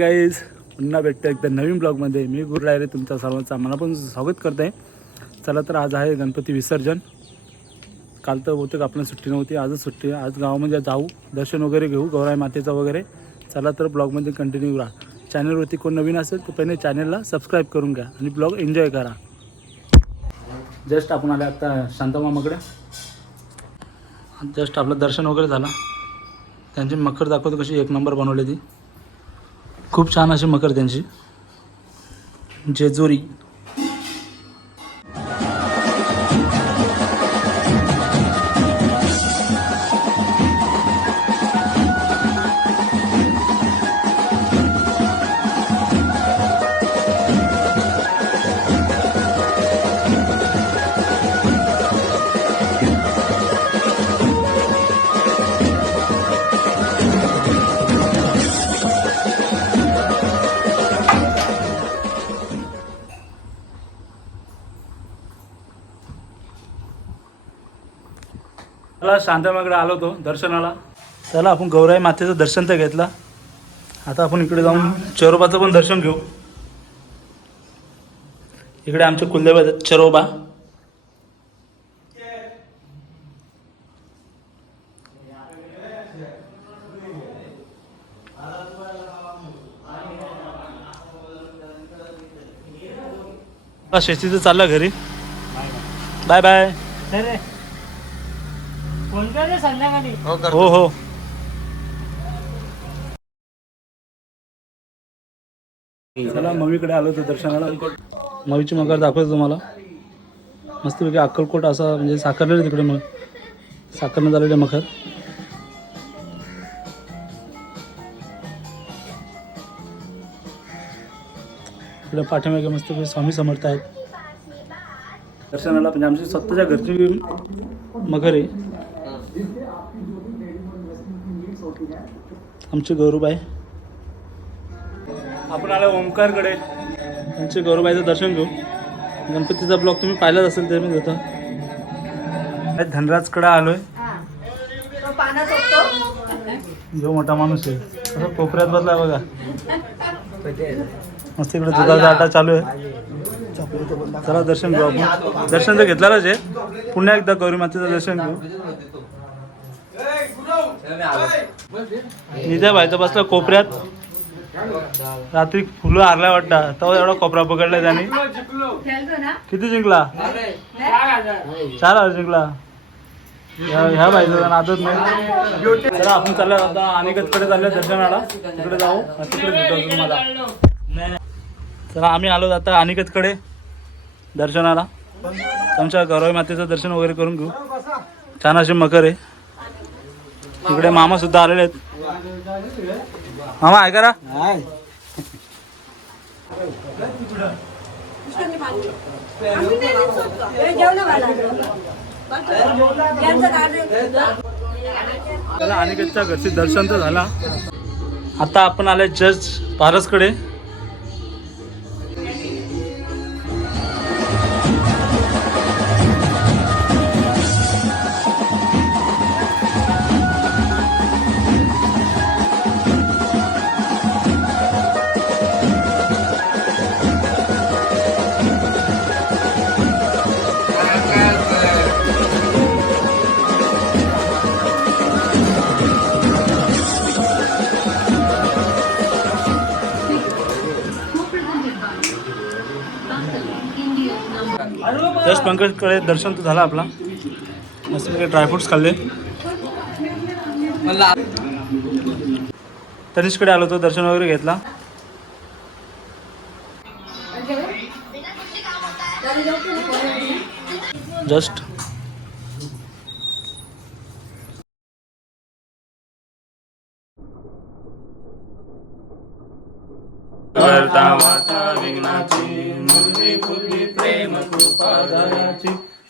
Hi guys पुन्हा भेटतो एकदा नवीन ब्लॉगमध्ये. मी गुरुराय रे तुमच्या मला पण स्वागत करत. आहे चला तर आज आहे गणपती विसर्जन. काल तर बहुतेक आपल्याला सुट्टी नव्हती आजच सुट्टी आज गावामध्ये जाऊ दर्शन वगैरे घेऊ गौराई मातेचं वगैरे. चला तर ब्लॉगमध्ये कंटिन्यू राहा. चॅनलवरती कोण नवीन असेल तर पहिले चॅनलला सबस्क्राईब करून घ्या आणि ब्लॉग एन्जॉय करा. जस्ट आपण आले आता शांतामामाकडे. जस्ट आपलं दर्शन वगैरे झालं. त्यांची मखर दाखवतो कशी एक नंबर बनवली ती. खूप छान अशी मकर त्यांची. जेजुरी शांतामाकडे आलो होतो दर्शनाला. चला आपण गौराई मातेचं दर्शन तर घेतलं. आता आपण इकडे जाऊन चरोबाचं पण दर्शन घेऊ. इकडे आमचे कुलदेव आहेत चरोबा. शेतीचं चाललं घरी. बाय बाय फोन कर रे संध्याकाळी. हो हो चला मम्मीकडे आलो होतो दर्शनाला. मवीची मगर दाखवतो तुम्हाला. मस्तपैकी अक्कलकोट असा म्हणजे साकारलेलं तिकडे मग. साखरनं झालेले मखर. इकडे पाठीमागे मस्तपैकी स्वामी समर्थ आहेत. दर्शनाला म्हणजे आमची स्वतःच्या घरची मगर आहे. आमचे गौरवबाई। आपण आलो ओमकारकडे. त्यांचे गौरवबाईचं दर्शन घेऊ. गणपतीचा ब्लॉग तुम्ही पाहिलाच असेल ते मी देतो. धनराजकडे आलोय. जो मोठा माणूस आहे. कसं कोपऱ्यात बसलाय बघा. मस्त इकडे दुधाचा आटा चालू आहे. चला दर्शन घेऊ आपण. दर्शन तर घेतलेलंच आहे. पुन्हा एकदा गौरी मातेचं दर्शन घेऊ. निजा भाई तर बसला कोपऱ्यात. रात्री फुलं हारल्या वाटतं. तेव्हा एवढा कोपरा पकडला त्याने. किती जिंकला? चार हजार जिंकला. ह्या ह्या बाईचं नादच नाही. चला आपण चाललो आता अनिकेतकडे चाललो दर्शनाला. तिकडे जाऊ. तिकडे भेटू तुम्हाला. चला आम्ही आलो आता अनिकेतकडे दर्शनाला. तुमच्या गौरव मातेचं दर्शन वगैरे करून घेऊ. छान असे मकर आहे. इकडे मामा सुद्धा आलेले आहेत. मामा ऐका रा जेवण चला अनिकेतच्या घरचे दर्शन तर झाला. आता आपण आले जज पारसकडे. पंकजकडे दर्शन तर झालं आपला. मस्त ड्रायफ्रुट्स खाल्ले. तनिषकडे आलो होतो दर्शन वगैरे घेतला. जस्ट करता विघ्नाची.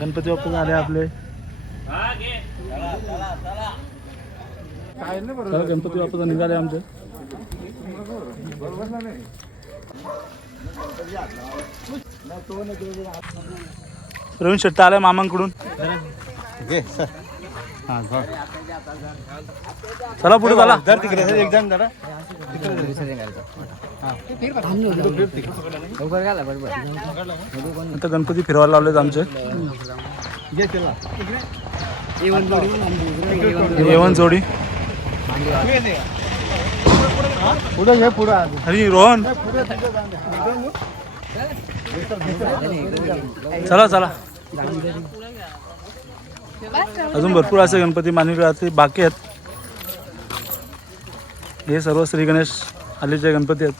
गणपती बाप्पा झाले आपले. चला, गणपती बाप्पा निघाले आमचे. प्रवीण शेट्टी आलाय मामांकडून. हा. चला पुढे चला. एकदम जरा. आता गणपती फिरवायला लावलेत आमचे. येवन जोडी. पुढे घे पुढे अरे रोहन. चला चला. अजून भरपूर असे गणपती मानवी बाकी आहेत. हे सर्व श्री गणेश आलेचे गणपती आहेत.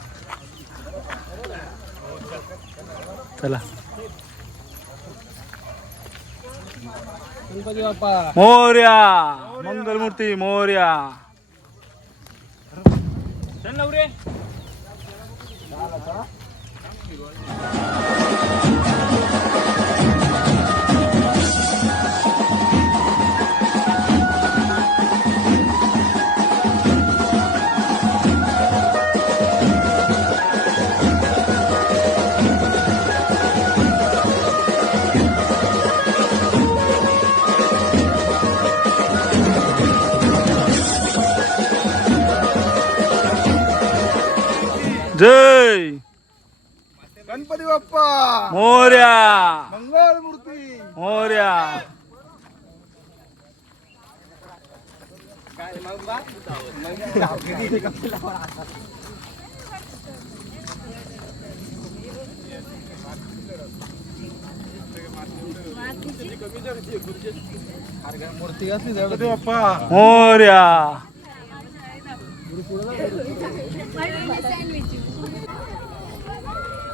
चला. मोर्या! मंगलमूर्ती मोर्या! जय गणपती बाप्पा. मोर्या. मंगळ मूर्ती. मोर्या. मूर्ती असली गणपती बाप्पा मोर्या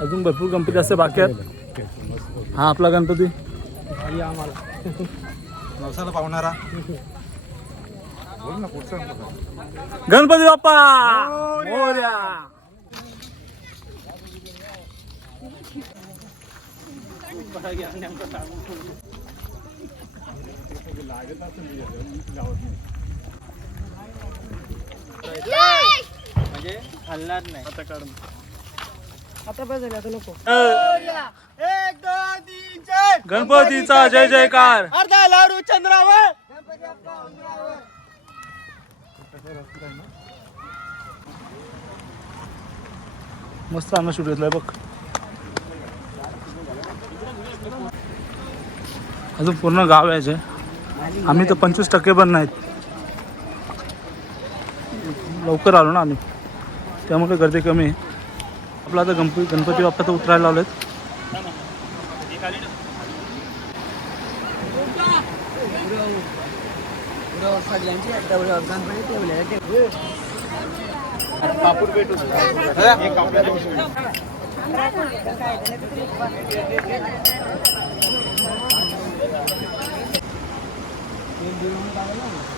अजून भरपूर गणपती असते बाकी आहेत. हा आपला गणपती. नवसाला पावणारा. गणपती बाप्पा! मोर्या. म्हणजे हलणार नाही. आता काढून. एक दोन तीन चार गणपतीचा जय जयकार. अर्धा लाडू चंद्रावर. मस्त अन्न शूट घेतलंय बघ. अजून पूर्ण गाव यायचे आम्ही तर पंचवीस टक्के पण नाहीत. लवकर आलो ना आम्ही. त्यामुळे गर्दी कमी आहे. आपला आता गणपती गणपती बाप्पा तर उतरायला लावलेत. पताका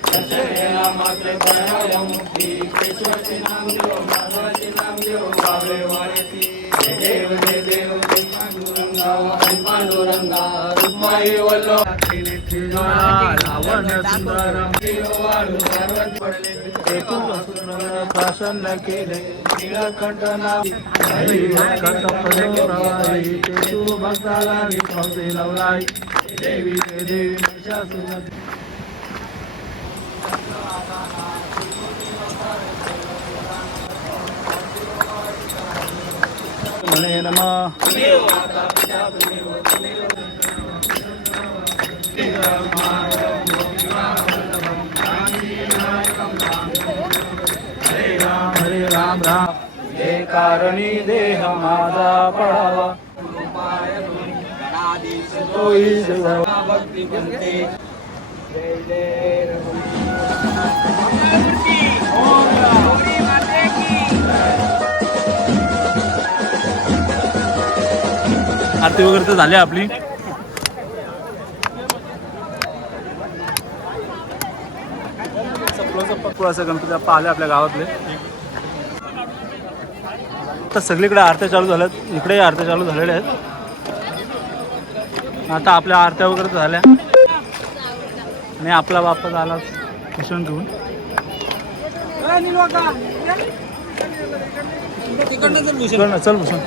प्रसन्न केले नीलकंठ नावी कंठ प्रवाही तेजू भक्ताला विश्वासे लवलाई देवी ते देवी महिषासुर म्हणे नमः। हरे राम राम। हे कारणी देह माझा पडावा होई आरती वगैरे तर झाली आपली. असं गणपती बाप्पा आले आपल्या गावातले. आता सगळीकडे आरत्या चालू झाल्यात. इकडे आरत्या चालू झालेल्या आहेत. आता आपल्या आरत्या वगैरे तर झाल्या. आणि आपला बाप्पा झाला किशन घेऊन. चल भूषण.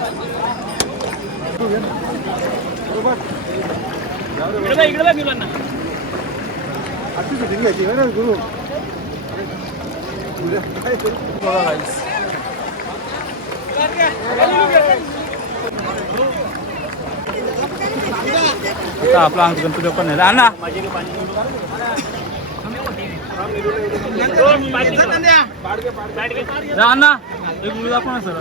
आता आपला अंक गणपती पण नेला. अण्णा जा एक मुलगा पण सर.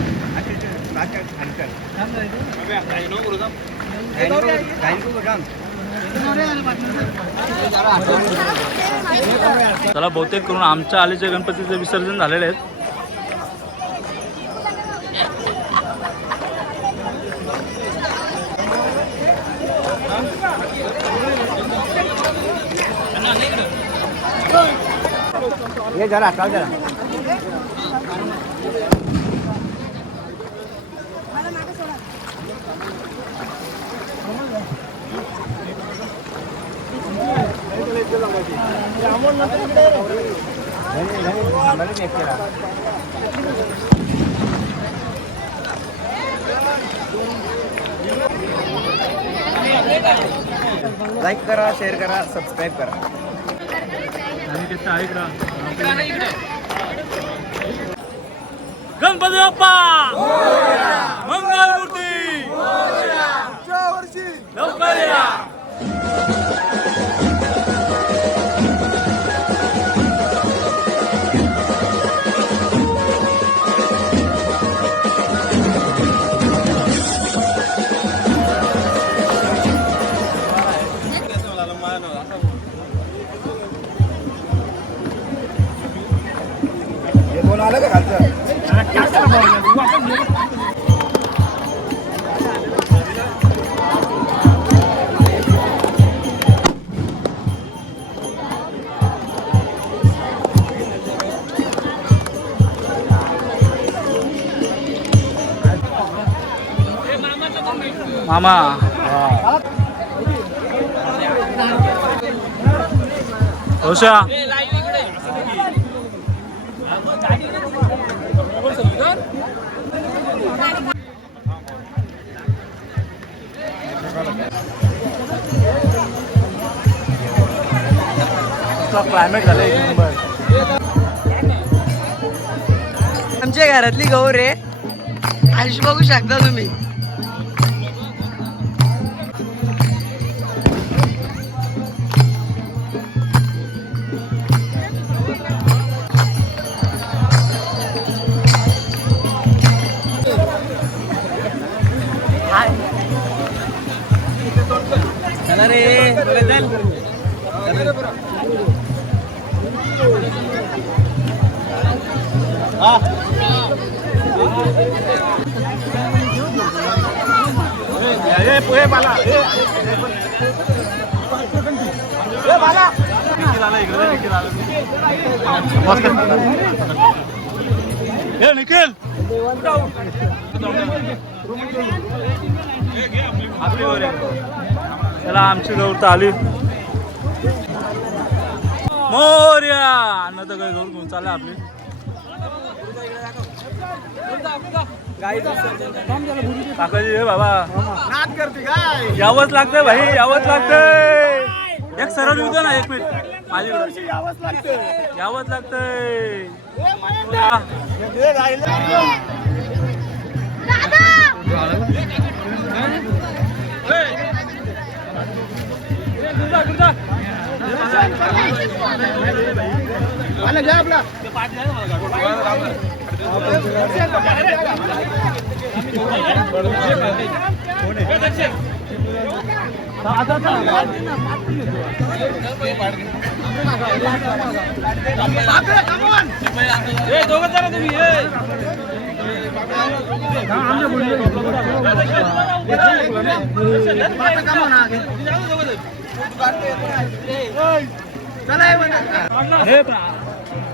चला बहुतेक करून आमच्या आलीचे गणपतीचे विसर्जन झालेले आहेत ये जरा चाल जरा. लाईक करा शेअर करा सबस्क्राईब करा. आणि गणपती बाप्पा! खालचं मामा होशा क्लायमेट झालं एक नंबर आमच्या घरातली गौर आहे. आयुष बघू शकता तुम्ही. निखिल. चला आमची गौर तर आली. मोर्या. अन्न तर गौर घेऊन चालला आपली. काकाजी हे बाबा. यावंच लागतंय भाई यावंच लागतंय. एक सरळ येऊ दे ना एक मिनिट. माझ्याकडे. यावंच लागतं लागतंय. आपला. हे पा-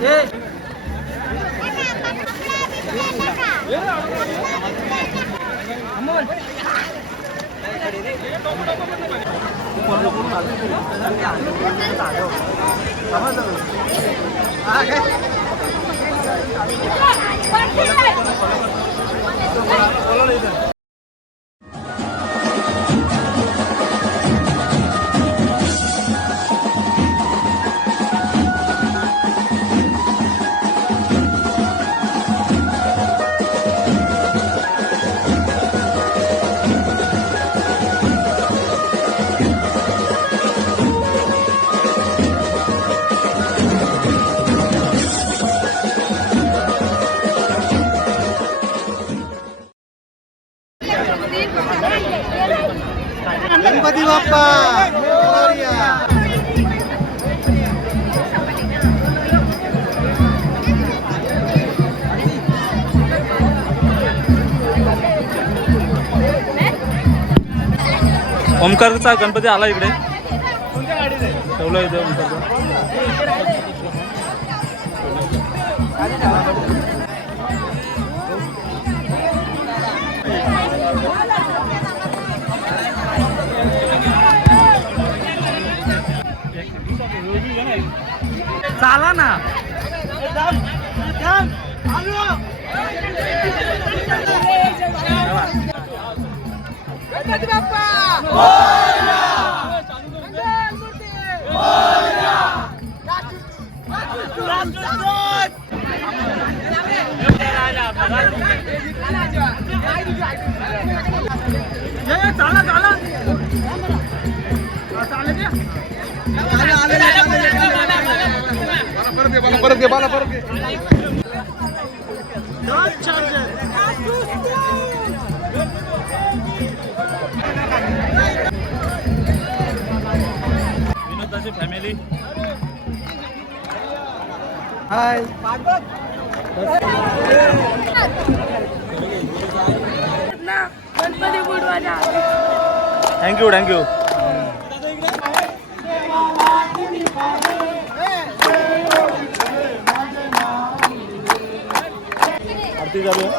जय गणपती बाप्पा ओमकारचा गणपती आला इकडे. ठेवला इथे ओमकारचा. चाला ना. परत घे मला परत घे विनोदाची family hi. Thank you thank you आरती चालू आहे.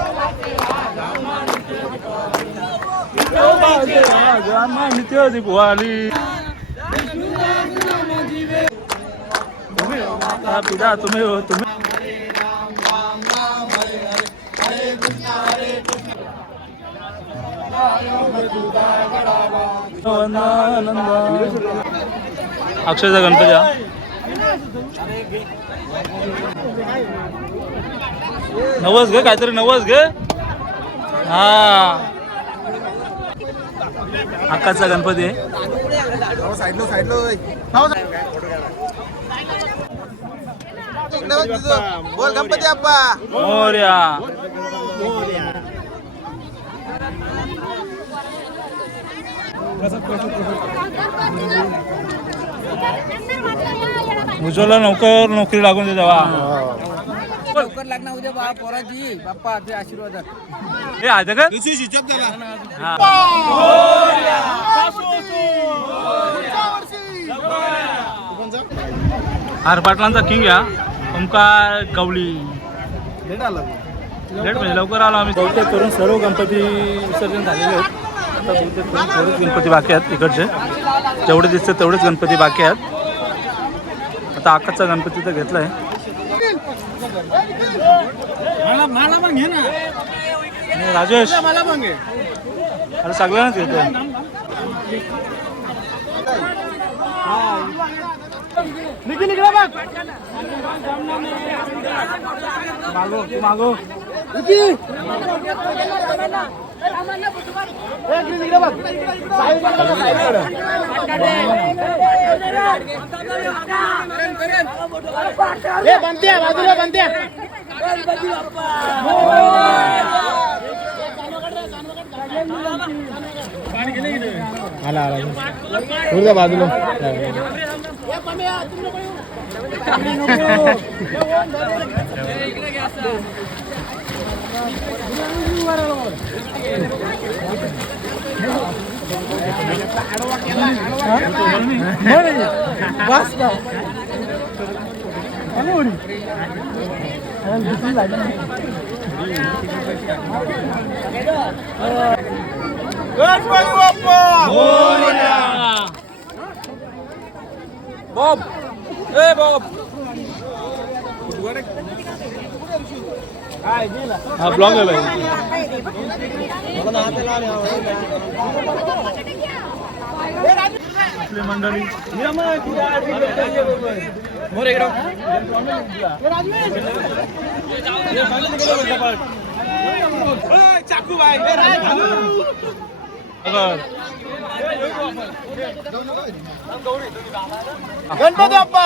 नित्य भुवाली हा, पिता तुम्ही तुम्ही गणपती हा नवस ग काहीतरी नवस ग. हा. आकाशचा गणपती बोल गणपती बाप्पा मोर्या. उज्ज्वला नोकर नोकरी लागून दे तेव्हा. लवकर लागणार उद्या बा पोराची. बाप्पा ते आशीर्वाद हे आहे का? हा. पाटलांचा किंग या ओंकार गवळी. लेट आला लेट म्हणजे लवकर आलो आम्ही. बहुतेक करून सर्व गणपती विसर्जन झालेले आहेत. आता बहुतेक करून गणपती बाकी आहेत इकडचे. जेवढे दिसतात तेवढेच गणपती बाकी आहेत. आता आकाशचा गणपती तर घेतलाय. मला मला पण घे ना. राजेश. मला पण घे. अरे सगळ्यांनाच घेतोय. निघी निघला बघ. मागो तू मागो. निघला बघ ए बनते बाजूला बनते आला आला. दुर्गा बाजूला बस ना गणपती बाप्पा बॉब ए बॉब हा ब्लॉग आहे भाई आपली मंडळी चाकू भाई गणपती बाप्पा!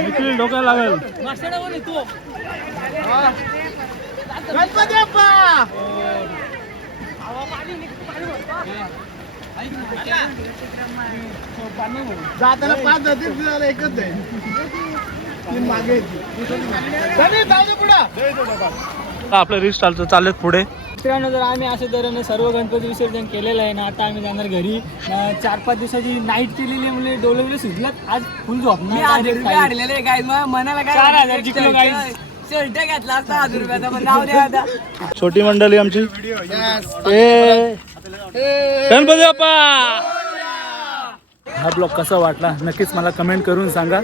निखिल डोक्याला लागेल. गणपती जाताना पाच जातील एकच आहे. आपलं रिस्ट चालतं चालत पुढे. मित्रांनो जर आम्ही अशा तऱ्हेने सर्व गणपती विसर्जन केलेलं आहे ना आता आम्ही जाणार घरी. चार पाच दिवसाची नाईट केलेली मुले डोळे बिले सुचलात आज फुल खाली. हाडलेले काय मनाला काय चार हजार जिंकलो काय शर्ट घेतला असता हजार रुपयाचा पण नाव द्या आता. छोटी मंडळी आमची. गणपती बाप्पा. हा ब्लॉग कसा वाटला? नक्कीच मला कमेंट करून सांगा.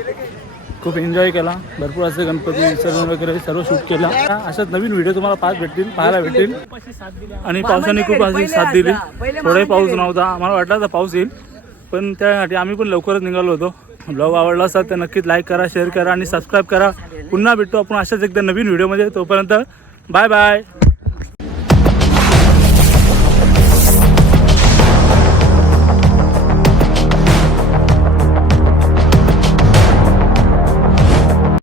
खूप एन्जॉय केला. भरपूर असे गणपती विसर्जन वगैरे सर्व शूट केला. अशाच नवीन व्हिडिओ तुम्हाला पाच भेटतील पाहायला भेटतील. आणि पावसाने खूप अशी साथ दिली. थोडाही पाऊस नव्हता. आम्हाला वाटला तर पाऊस येईल. पण त्यासाठी आम्ही पण लवकरच निघालो होतो. ब्लॉग आवडला असेल तर नक्कीच लाईक करा शेअर करा आणि सबस्क्राईब करा. पुन्हा भेटतो आपण अशाच एकदा नवीन व्हिडिओमध्ये तोपर्यंत बाय बाय